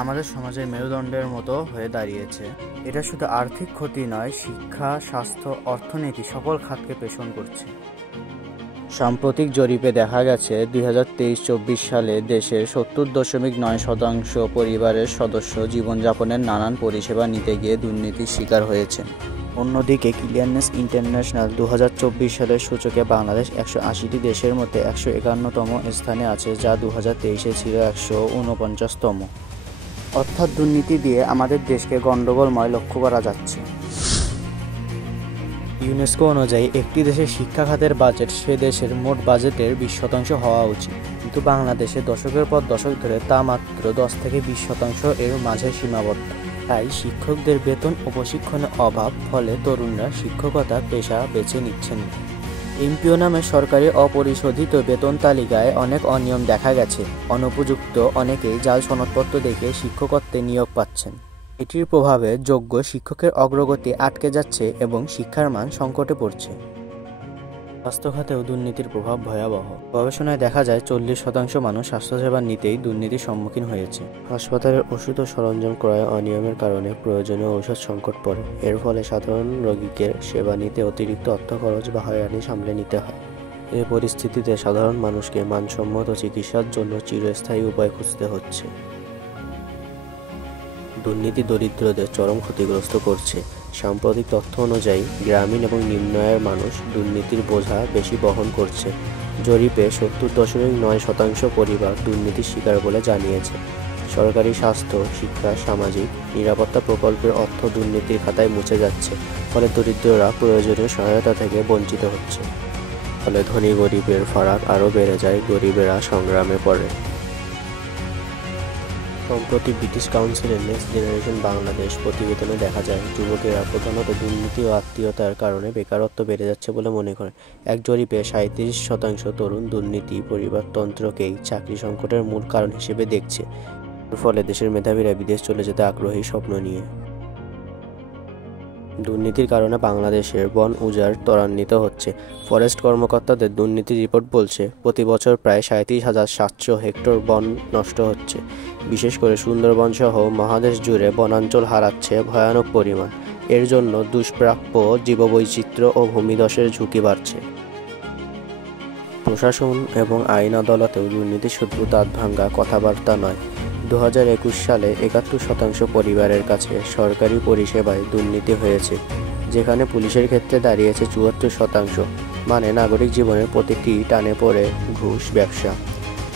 আমাদের সমাজের মেরুদণ্ডের মতো হয়ে দাঁড়িয়েছে। এটা শুধু আর্থিক ক্ষতি নয়, শিক্ষা, স্বাস্থ্য, অর্থনীতি সকল খাতকে পেছন করছে। সাম্প্রতিক জরিপে দেখা গেছে 2023-24 সালে দেশের 70.9% পরিবারের সদস্য জীবনযাপনের নানান পরিষেবা নিতে গিয়ে দুর্নীতির শিকার হয়েছেন। অন্যদিকে ক্লিয়ারনেস ইন্টারন্যাশনাল 2024 সালের সূচকে বাংলাদেশ 180টি দেশের মধ্যে 151তম স্থানে আছে, যা 2023-এ ছিল 149তম। অর্থাৎ দুর্নীতি দিয়ে আমাদের দেশকে গণ্ডগোলময় লক্ষ্য করা যাচ্ছে। ইউনেস্কো অনুযায়ী একটি দেশের শিক্ষা খাতের বাজেট সে দেশের মোট বাজেটের 20% হওয়া উচিত, কিন্তু বাংলাদেশে দশকের পর দশক ধরে তা মাত্র 10 থেকে 20% এর মাঝে সীমাবদ্ধ। তাই শিক্ষকদের বেতন ও প্রশিক্ষণের অভাব, ফলে তরুণরা শিক্ষকতা পেশা বেছে নিচ্ছেন না। এমপিও নামে সরকারি অপরিশোধিত বেতন তালিকায় অনেক অনিয়ম দেখা গেছে। অনুপযুক্ত অনেকেই জাল সনদপত্র দেখে শিক্ষকত্বে নিয়োগ পাচ্ছেন। এটির প্রভাবে যোগ্য শিক্ষকের অগ্রগতি আটকে যাচ্ছে এবং শিক্ষার মান সংকটে পড়ছে। স্বাস্থ্য খাতেও দুর্নীতির প্রভাব ভয়াবহ। গবেষণায় দেখা যায় 40% মানুষ স্বাস্থ্যসেবা নিতেই দুর্নীতির সম্মুখীন হয়েছে। হাসপাতালের ওষুধ ও সরঞ্জাম ক্রয়ে অনিয়মের কারণে প্রয়োজনীয় ঔষধ সংকট পড়ে। এর ফলে সাধারণ রোগীকে সেবা নিতে অতিরিক্ত অর্থ খরচ বা হয়রানি সামলে নিতে হয়। এই পরিস্থিতিতে সাধারণ মানুষকে মানসম্মত চিকিৎসার জন্য চিরস্থায়ী উপায় খুঁজতে হচ্ছে। দুর্নীতি দরিদ্রদের চরম ক্ষতিগ্রস্ত করছে। সাম্প্রতিক তথ্য অনুযায়ী গ্রামীণ এবং নিম্ন আয়ের মানুষ দুর্নীতির বোঝা বেশি বহন করছে। জরিপে 70.9% পরিবার দুর্নীতির শিকার বলে জানিয়েছে। সরকারি স্বাস্থ্য, শিক্ষা, সামাজিক নিরাপত্তা প্রকল্পের অর্থ দুর্নীতির খাতায় মুছে যাচ্ছে, ফলে দরিদ্ররা প্রয়োজনীয় সহায়তা থেকে বঞ্চিত হচ্ছে। ফলে ধনী গরিবের ফারাক আরও বেড়ে যায়, গরিবেরা সংগ্রামে পড়ে। সম্প্রতি ব্রিটিশ কাউন্সিলের নেক্সট জেনারেশন বাংলাদেশ প্রতিবেদনে দেখা যায়, যুবকেরা প্রধানত দুর্নীতি ও আত্মীয়তার কারণে বেকারত্ব বেড়ে যাচ্ছে বলে মনে করেন। এক জরিপে 37% তরুণ দুর্নীতি পরিবারতন্ত্রকেই চাকরি সংকটের মূল কারণ হিসেবে দেখছে। এর ফলে দেশের মেধাবীরা বিদেশ চলে যেতে আগ্রহী স্বপ্ন নিয়ে। দুর্নীতির কারণে বাংলাদেশের বন উজাড় ত্বরান্বিত হচ্ছে। ফরেস্ট কর্মকর্তাদের দুর্নীতি রিপোর্ট বলছে, প্রতি বছর প্রায় 37,700 হেক্টর বন নষ্ট হচ্ছে। বিশেষ করে সুন্দরবন সহ মহাদেশ জুড়ে বনাঞ্চল হারাচ্ছে ভয়ানক পরিমাণ। এর জন্য দুষ্প্রাপ্য জীববৈচিত্র্য ও ভূমিধসের ঝুঁকি বাড়ছে। প্রশাসন এবং আইন আদালতেও দুর্নীতি শুধু দাঁত ভাঙ্গা কথাবার্তা নয়। 2021 সালে 71% পরিবারের কাছে সরকারি পরিষেবায় দুর্নীতি হয়েছে, যেখানে পুলিশের ক্ষেত্রে দাঁড়িয়েছে 74%। মানে নাগরিক জীবনের প্রতিটি টানে পড়ে ঘুষ, ব্যবসা।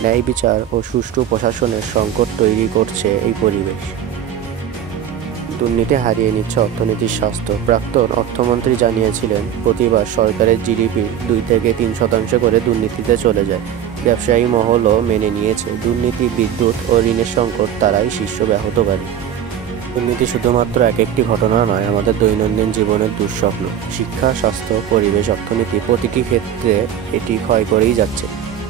ন্যায় বিচার ও সুষ্ঠু প্রশাসনের সংকট তৈরি করছে এই পরিবেশ। দুর্নীতি হারিয়ে নিচ্ছে অর্থনীতির স্বাস্থ্য। প্রাক্তন অর্থমন্ত্রী জানিয়েছিলেন, প্রতিবার সরকারের জিডিপির 2 থেকে 3% করে দুর্নীতিতে চলে যায়। ব্যবসায়ী মহলও মেনে নিয়েছে, দুর্নীতি, বিদ্যুৎ ও ঋণের সংকট তারাই শীর্ষ ব্যাহতকারী। দুর্নীতি শুধুমাত্র একটি ঘটনা নয়, আমাদের দৈনন্দিন জীবনের দুঃস্বপ্ন। শিক্ষা, স্বাস্থ্য, পরিবেশ, অর্থনীতি প্রতিটি ক্ষেত্রে এটি ক্ষয় করেই যাচ্ছে।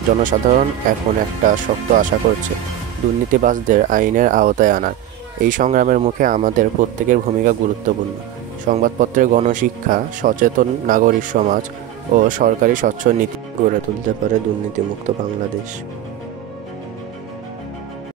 জনসাধারণ এখন একটা শক্ত আশা করছে, দুর্নীতিবাজদের আইনের আওতায় আনার। এই সংগ্রামের মুখে আমাদের প্রত্যেকের ভূমিকা গুরুত্বপূর্ণ। সংবাদপত্রের গণশিক্ষা, সচেতন নাগরিক সমাজ ও সরকারি স্বচ্ছ নীতি গড়ে তুলতে পারে দুর্নীতিমুক্ত বাংলাদেশ।